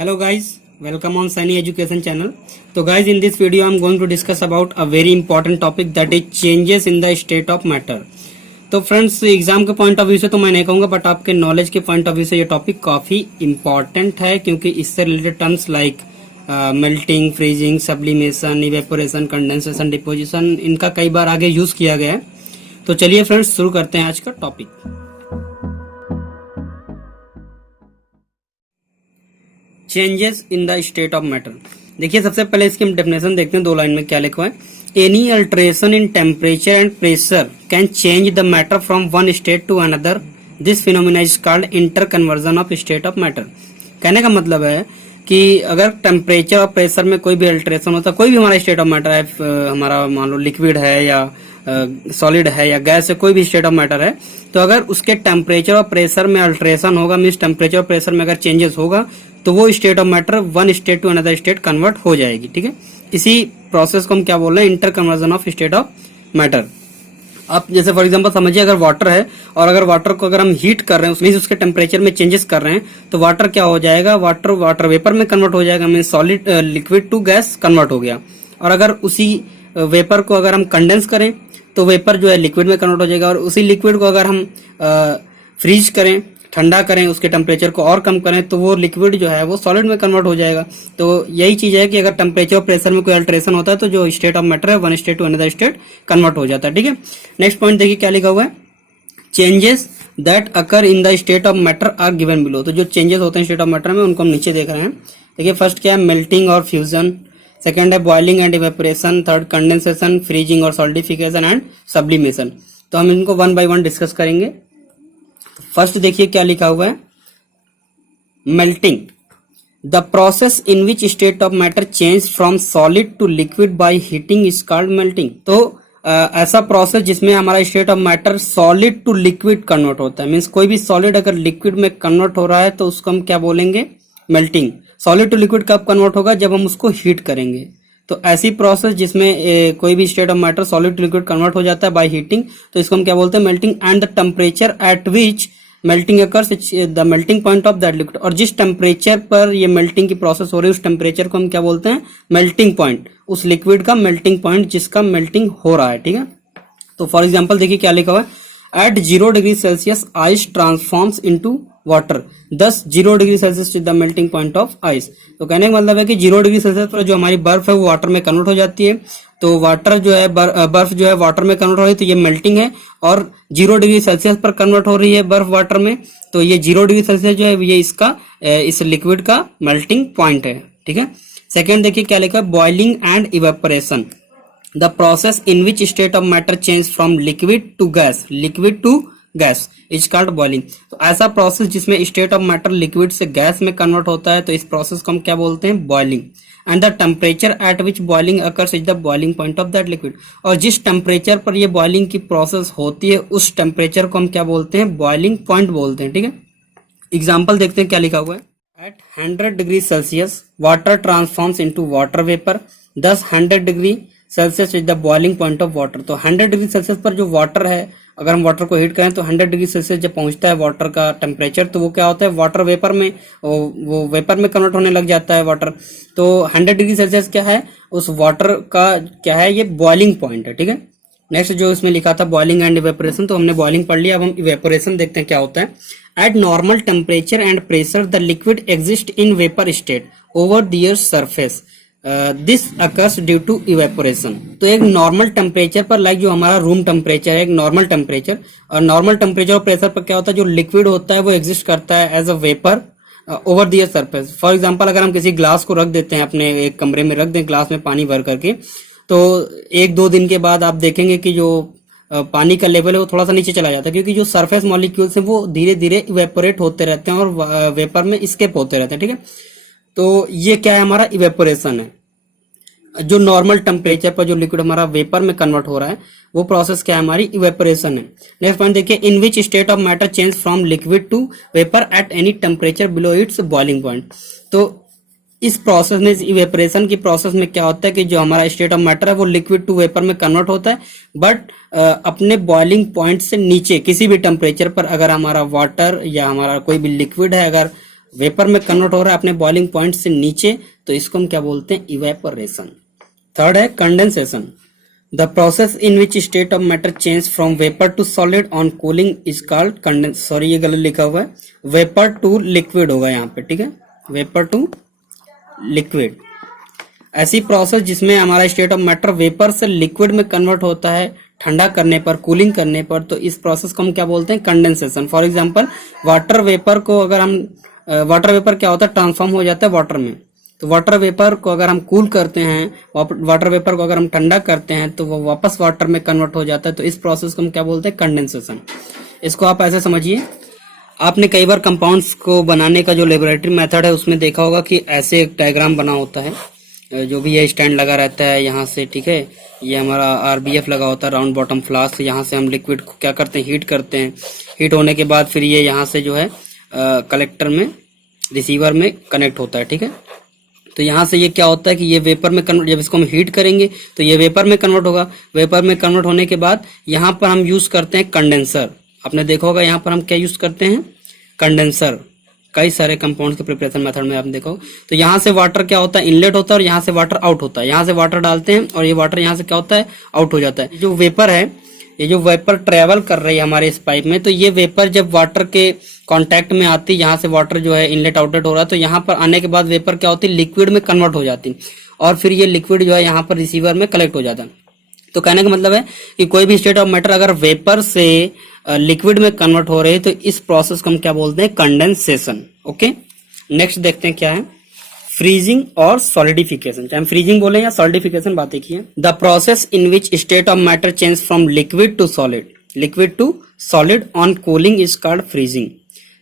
Hello guys, welcome on Sunny Education channel. So guys, in this video I am going to discuss about a very important topic, that is changes in the state of matter. तो friends, exam के point of view से तो मैं नहीं कहूँगा, but आपके knowledge के point of view से ये टॉपिक काफ़ी इम्पॉर्टेंट है, क्योंकि इससे related terms like melting, freezing, sublimation, evaporation, condensation, deposition, इनका कई बार आगे यूज किया गया है। तो चलिए फ्रेंड्स, शुरू करते हैं आज का topic. Changes in the state of matter. देखिए, सबसे पहले इसकी हम डेफिनेशन देखते हैं, दो लाइन में क्या लिखा है। Any alteration in temperature and pressure can change the matter from one state to another. This phenomena is called interconversion of state of matter. कहने का मतलब है कि अगर टेम्परेचर और प्रेशर में कोई भी अल्टरेशन होता है, कोई भी हमारा स्टेट ऑफ मैटर है, हमारा मान लो लिक्विड है या सॉलिड है या गैस है, कोई भी स्टेट ऑफ मैटर है, तो अगर उसके टेम्परेचर और प्रेशर में अल्टरेशन होगा, मीन्स टेम्परेचर और प्रेशर में अगर चेंजेस होगा, तो वो state of matter one state to another state convert हो जाएगी। ठीक है, इसी प्रोसेस को हम क्या बोल रहे हैं, inter conversion of state of matter. आप जैसे फॉर एग्जांपल समझिए, अगर वाटर है और अगर वाटर को अगर हम हीट कर रहे हैं, उसमें उसके टेम्परेचर में चेंजेस कर रहे हैं, तो वाटर क्या हो जाएगा, वाटर वेपर में कन्वर्ट हो जाएगा, mean solid liquid to gas convert हो गया। और अगर उसी वेपर को अगर हम कंडेंस करें, तो वेपर जो है लिक्विड में कन्वर्ट हो जाएगा। और उसी लिक्विड को अगर हम फ्रीज करें, ठंडा करें, उसके टेम्परेचर को और कम करें, तो वो लिक्विड जो है वो सॉलिड में कन्वर्ट हो जाएगा। तो यही चीज है कि अगर टेम्परेचर और प्रेशर में कोई अल्टरेशन होता है, तो जो स्टेट ऑफ मैटर है one state to another state convert हो जाता है। ठीक है, नेक्स्ट पॉइंट देखिए क्या लिखा हुआ है। Changes that occur in the state of matter are given below. तो जो चेंजेस होते हैं स्टेट ऑफ मैटर में, उनको हम नीचे देख रहे हैं। देखिए, फर्स्ट क्या है, मेल्टिंग और फ्यूजन। सेकेंड है boiling and evaporation. Third condensation, freezing और सॉलिडिफिकेशन एंड सब्लिमेशन। तो हम इनको वन बाय वन डिस्कस करेंगे। फर्स्ट देखिए क्या लिखा हुआ है, melting, the process in which state of matter change from solid to liquid by heating is called melting. तो ऐसा प्रोसेस जिसमें हमारा state of matter solid to liquid convert होता है, मीन्स कोई भी सॉलिड अगर लिक्विड में कन्वर्ट हो रहा है, तो उसको हम क्या बोलेंगे, मेल्टिंग। सॉलिड टू लिक्विड कब कन्वर्ट होगा, जब हम उसको हीट करेंगे। तो ऐसी प्रोसेस जिसमें कोई भी state of matter solid to liquid convert हो जाता है बाय हीटिंग, तो इसको हम क्या बोलते हैं, melting. And the temperature at which melting occurs the melting point of that liquid. और जिस टेम्परेचर पर ये मेल्टिंग की प्रोसेस हो रही है, उस टेम्परेचर को हम क्या बोलते हैं, मेल्टिंग पॉइंट। उस लिक्विड का मेल्टिंग पॉइंट जिसका मेल्टिंग हो रहा है। ठीक है, तो फॉर एग्जाम्पल देखिए क्या लिखा हुआ है, at 0 degree Celsius ice transforms into water, thus 0 degree Celsius is the melting point of ice. तो कहने का मतलब है कि 0 डिग्री सेल्सियस पर जो हमारी बर्फ है वो वाटर में कन्वर्ट हो जाती है। तो वाटर जो है बर्फ जो है वाटर में कन्वर्ट हो रही है, तो ये मेल्टिंग है। और 0 डिग्री सेल्सियस पर कन्वर्ट हो रही है बर्फ वाटर में, तो ये 0 डिग्री सेल्सियस जो है ये इसका इस लिक्विड का मेल्टिंग पॉइंट है। ठीक है, सेकेंड देखिए क्या लिखा है, boiling and evaporation, the process in which state of matter change from liquid to gas is called boiling. तो ऐसा प्रोसेस जिसमें स्टेट ऑफ मैटर लिक्विड से गैस में कन्वर्ट होता है, तो इस प्रोसेस को हम क्या बोलते हैं, boiling. And the temperature at which boiling occurs is the boiling point of that liquid. और जिस टेम्परेचर पर ये बॉइलिंग की प्रोसेस होती है, उस टेम्परेचर को हम क्या बोलते हैं, बॉइलिंग पॉइंट बोलते हैं। ठीक है, एग्जाम्पल देखते हैं क्या लिखा हुआ है, at 100 degree Celsius water transforms into water vapour, thus 100 degree Celsius is the boiling point of water. तो 100 डिग्री सेल्सियस पर जो वाटर है, अगर हम वाटर को हीट करें, तो 100 डिग्री सेल्सियस जब पहुंचता है वाटर का टेम्परेचर, तो वो क्या होता है, वाटर वेपर में, वो वेपर में कन्वर्ट होने लग जाता है वाटर। तो 100 डिग्री सेल्सियस क्या है, उस वाटर का क्या है, ये बॉइलिंग पॉइंट है। ठीक है, नेक्स्ट जो इसमें लिखा था बॉइलिंग एंड इवेपोरेशन, तो हमने बॉइलिंग पढ़ लिया। अब हम इवेपोरेशन देखते हैं क्या होता है। At normal temperature and pressure the liquid exist in vapour state over their surface, this occurs due to evaporation. तो एक नॉर्मल टेम्परेचर पर, लाइक जो हमारा रूम टेम्परेचर है, एक नॉर्मल टेम्परेचर, और नॉर्मल टेम्परेचर और प्रेशर पर क्या होता है, जो लिक्विड होता है वो एग्जिस्ट करता है as a vapour over their surface. For example, अगर हम किसी ग्लास को रख देते हैं, अपने एक कमरे में रख दें ग्लास में पानी भर करके, तो 1-2 दिन के बाद आप देखेंगे कि जो पानी का लेवल है वो थोड़ा सा नीचे चला जाता है, क्योंकि जो सरफेस मॉलिक्यूल्स हैं वो धीरे धीरे इवेपोरेट होते रहते हैं और वेपर में स्केप होते रहते हैं। ठीक है, तो ये क्या है, हमारा इवेपोरेशन है। जो नॉर्मल टेम्परेचर पर जो लिक्विड हमारा वेपर में कन्वर्ट हो रहा है, वो प्रोसेस क्या है, हमारी इवेपोरेशन है। नेक्स्ट पॉइंट देखिए, in which state of matter change from liquid to vapour at any temperature below its boiling point. तो इस प्रोसेस में, इस इवेपोरेशन की प्रोसेस में क्या होता है कि जो हमारा स्टेट ऑफ मैटर है वो लिक्विड टू वेपर में कन्वर्ट होता है, बट अपने बॉइलिंग पॉइंट से नीचे किसी भी टेम्परेचर पर अगर हमारा वाटर या हमारा कोई भी लिक्विड है, अगर वेपर में कन्वर्ट हो रहा है अपने बॉइलिंग पॉइंट से नीचे, तो इसको हम क्या बोलते हैं, इवेपोरेशन। थर्ड है condensation. The process in which state of matter change from vapour to solid on cooling is called condense, sorry ये गलत लिखा हुआ है, वेपर टू लिक्विड होगा यहाँ पे, ठीक है, वेपर टू लिक्विड। ऐसी प्रोसेस जिसमें हमारा स्टेट ऑफ मैटर वेपर से लिक्विड में कन्वर्ट होता है ठंडा करने पर, कूलिंग करने पर, तो इस प्रोसेस को हम क्या बोलते हैं, condensation. For example water vapour को अगर हम वाटर वेपर क्या होता है, ट्रांसफॉर्म हो जाता है वाटर में, तो वाटर वेपर को अगर हम कूल करते हैं, वाटर वेपर को अगर हम ठंडा करते हैं तो वो वापस वाटर में कन्वर्ट हो जाता है, तो इस प्रोसेस को हम क्या बोलते हैं, कंडेंसेशन। इसको आप ऐसे समझिए, आपने कई बार कंपाउंड्स को बनाने का जो लेबोरेटरी मेथड है उसमें देखा होगा कि ऐसे एक डायग्राम बना होता है, जो भी ये स्टैंड लगा रहता है यहाँ से, ठीक है, ये हमारा आरबीएफ लगा होता है, राउंड बॉटम फ्लास्क, यहाँ से हम लिक्विड को क्या करते हैं, हीट करते हैं, हीट होने के बाद फिर ये यहाँ से जो है कलेक्टर में, रिसीवर में कनेक्ट होता है, ठीक है। तो यहाँ से ये क्या होता है कि ये वेपर में कन्वर्ट, जब इसको हम हीट करेंगे तो ये वेपर में कन्वर्ट होगा, वेपर में कन्वर्ट होने के बाद यहाँ पर हम यूज करते हैं कंडेंसर। आपने देखा होगा यहाँ पर हम क्या यूज करते हैं, कंडेंसर, कई सारे कंपाउंड के प्रिपरेशन मेथड में आपने देखो। तो यहाँ से वाटर क्या होता है, इनलेट होता है, और यहाँ से वाटर आउट होता है, यहाँ से वाटर डालते हैं और ये वाटर यहाँ से क्या होता है, आउट हो जाता है। जो वेपर है, ये जो वेपर ट्रेवल कर रही है हमारे इस पाइप में, तो ये वेपर जब वाटर के कांटेक्ट में आती, यहाँ से वाटर जो है इनलेट आउटलेट हो रहा है, तो यहाँ पर आने के बाद वेपर क्या होती है, लिक्विड में कन्वर्ट हो जाती, और फिर ये लिक्विड जो है यहाँ पर रिसीवर में कलेक्ट हो जाता है। तो कहने का मतलब है कि कोई भी स्टेट ऑफ मैटर अगर वेपर से लिक्विड में कन्वर्ट हो रही है तो इस प्रोसेस को हम क्या बोलते हैं, कंडेंसेशन। ओके, नेक्स्ट देखते हैं क्या है, फ्रीजिंग और सॉलिडिफिकेशन। चाहे हम फ्रीजिंग बोले या सॉलिडिफिकेशन, बात एक ही है। The process in which state of matter change from liquid to solid on cooling is called freezing.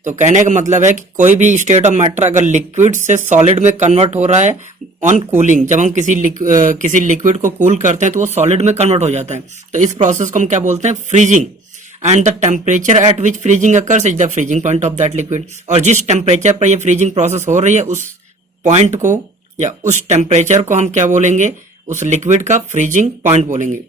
तो कहने का मतलब है कि कोई भी स्टेट ऑफ मैटर अगर लिक्विड से सॉलिड में कन्वर्ट हो रहा है ऑन कूलिंग, जब हम किसी लिक्विड को कूल करते हैं तो वो सॉलिड में कन्वर्ट हो जाता है, तो इस प्रोसेस को हम क्या बोलते हैं, freezing. And the temperature at which freezing occurs is the freezing point of that liquid. और जिस टेम्परेचर पर ये फ्रीजिंग प्रोसेस हो रही है उस पॉइंट को या उस टेम्परेचर को हम क्या बोलेंगे, उस लिक्विड का फ्रीजिंग पॉइंट बोलेंगे,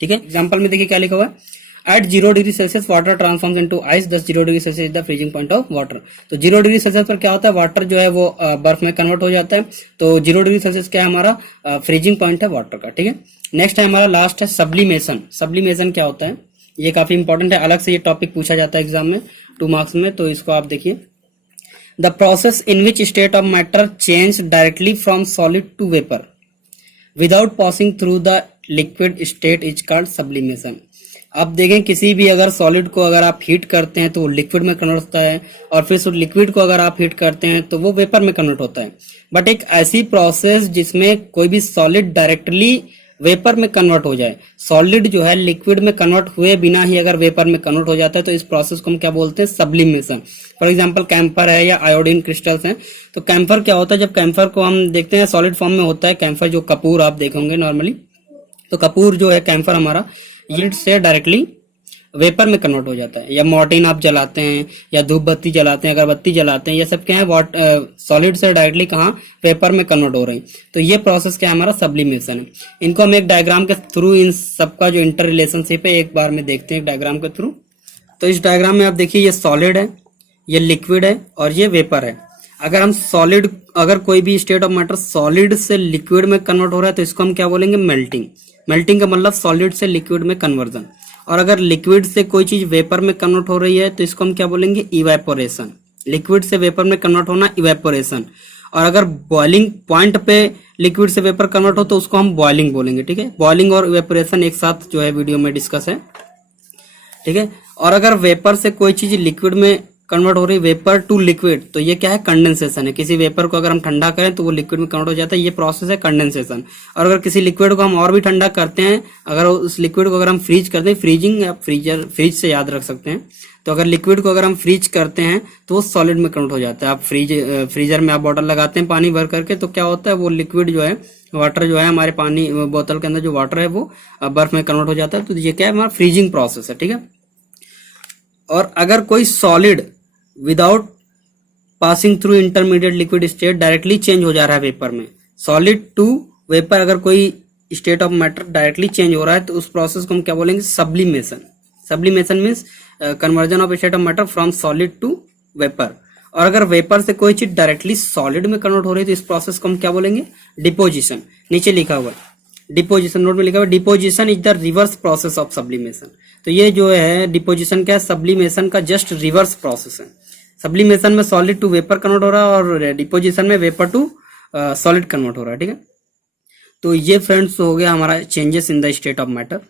ठीक है। एग्जांपल में देखिए क्या लिखा हुआ है, at 0 degree Celsius water transforms into ice, thus 0 degree Celsius is the freezing point of water. तो 0 डिग्री सेल्सियस पर क्या होता है, वाटर जो है वो बर्फ में कन्वर्ट हो जाता है, तो 0 डिग्री सेल्सियस क्या है, हमारा फ्रीजिंग पॉइंट है वाटर का, ठीक है। नेक्स्ट है हमारा लास्ट है सब्लिमेशन। सब्लिमेशन क्या होता है, ये काफी इंपॉर्टेंट है, अलग से ये टॉपिक पूछा जाता है एग्जाम में 2 मार्क्स में, तो इसको आप देखिए। The process in which state of matter change directly from solid to vapour without passing through the liquid state is called sublimation. आप देखें किसी भी अगर सॉलिड को अगर आप हीट करते हैं तो वो लिक्विड में कन्वर्ट होता है, और फिर उस लिक्विड को अगर आप हीट करते हैं तो वो वेपर में कन्वर्ट होता है। बट एक ऐसी प्रोसेस जिसमें कोई भी सॉलिड डायरेक्टली वेपर में कन्वर्ट हो जाए, सॉलिड जो है लिक्विड में कन्वर्ट हुए बिना ही अगर वेपर में कन्वर्ट हो जाता है, तो इस प्रोसेस को हम क्या बोलते हैं, सब्लिमेशन। फॉर एग्जांपल कैम्फर है या आयोडीन क्रिस्टल्स हैं, तो कैम्फर क्या होता है, जब कैम्फर को हम देखते हैं सॉलिड फॉर्म में होता है कैम्फर, जो कपूर आप देखेंगे नॉर्मली, तो कपूर जो है कैम्फर हमारा हीट से डायरेक्टली वेपर में कन्वर्ट हो जाता है। या मॉर्टिन आप जलाते हैं या धूप बत्ती जलाते हैं, अगरबत्ती जलाते हैं, ये सब क्या है, सॉलिड से डायरेक्टली कहाँ, वेपर में कन्वर्ट हो रहे हैं, तो ये प्रोसेस क्या है, हमारा सब्लिमेशन है। इनको हम एक डायग्राम के थ्रू इन सबका जो इंटर रिलेशनशिप है एक बार में देखते हैं, एक डायग्राम के थ्रू। तो इस डायग्राम में आप देखिए ये सॉलिड है, ये लिक्विड है और ये वेपर है। अगर हम सॉलिड, अगर कोई भी स्टेट ऑफ मैटर सॉलिड से लिक्विड में कन्वर्ट हो रहा है तो इसको हम क्या बोलेंगे, मेल्टिंग। मेल्टिंग का मतलब सॉलिड से लिक्विड में कन्वर्जन। और अगर लिक्विड से कोई चीज वेपर में कन्वर्ट हो रही है तो इसको हम क्या बोलेंगे, इवेपोरेशन। लिक्विड से वेपर में कन्वर्ट होना, इवेपोरेशन। और अगर बॉइलिंग पॉइंट पे लिक्विड से वेपर कन्वर्ट हो तो उसको हम बॉइलिंग बोलेंगे, ठीक है। बॉइलिंग और इवेपोरेशन एक साथ जो है वीडियो में डिस्कस है, ठीक है। और अगर वेपर से कोई चीज लिक्विड में कन्वर्ट हो रही, वेपर टू लिक्विड, तो ये क्या है, कंडेंसेशन है। किसी वेपर को अगर हम ठंडा करें तो वो लिक्विड में कन्वर्ट हो जाता है, ये प्रोसेस है कंडेंसेशन। और अगर किसी लिक्विड को हम और भी ठंडा करते हैं, अगर उस लिक्विड को अगर हम फ्रीज करते हैं, फ्रीजिंग या फ्रीज से याद रख सकते हैं, तो अगर लिक्विड को अगर हम फ्रीज करते हैं तो वो सॉलिड में कन्वर्ट हो जाता है। आप फ्रीजर में आप बॉटल लगाते हैं पानी भर करके, तो क्या होता है, वो लिक्विड जो है, वाटर जो है हमारे पानी बोतल के अंदर जो वाटर है वो बर्फ में कन्वर्ट हो जाता है। तो ये क्या है, हमारा फ्रीजिंग प्रोसेस है, ठीक है। और अगर कोई solid without passing through intermediate liquid state directly change हो जा रहा है वेपर में, सॉलिड टू वेपर अगर कोई state of matter directly change हो रहा है तो उस प्रोसेस को हम क्या बोलेंगे, sublimation. Sublimation means conversion of state of matter from solid to vapour. और अगर वेपर से कोई चीज डायरेक्टली सॉलिड में कन्वर्ट हो रही है तो इस प्रोसेस को हम क्या बोलेंगे, डिपोजिशन। नीचे लिखा हुआ है डिपोजिशन, नोट में लिखा हुआ है deposition is the reverse process of sublimation. तो ये जो है डिपोजिशन क्या है, सब्लिमेशन का जस्ट रिवर्स प्रोसेस है। सब्लिमेशन में सॉलिड टू वेपर कन्वर्ट हो रहा है और डिपोजिशन में वेपर टू सॉलिड कन्वर्ट हो रहा है, ठीक है। तो ये फ्रेंड्स हो गया हमारा changes in the state of matter.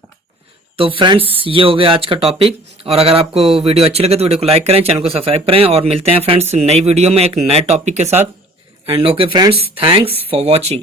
तो फ्रेंड्स ये हो गया आज का टॉपिक, और अगर आपको वीडियो अच्छी लगे तो वीडियो को लाइक करें, चैनल को सब्सक्राइब करें, और मिलते हैं फ्रेंड्स नई वीडियो में एक नए टॉपिक के साथ। And okay friends, thanks for watching.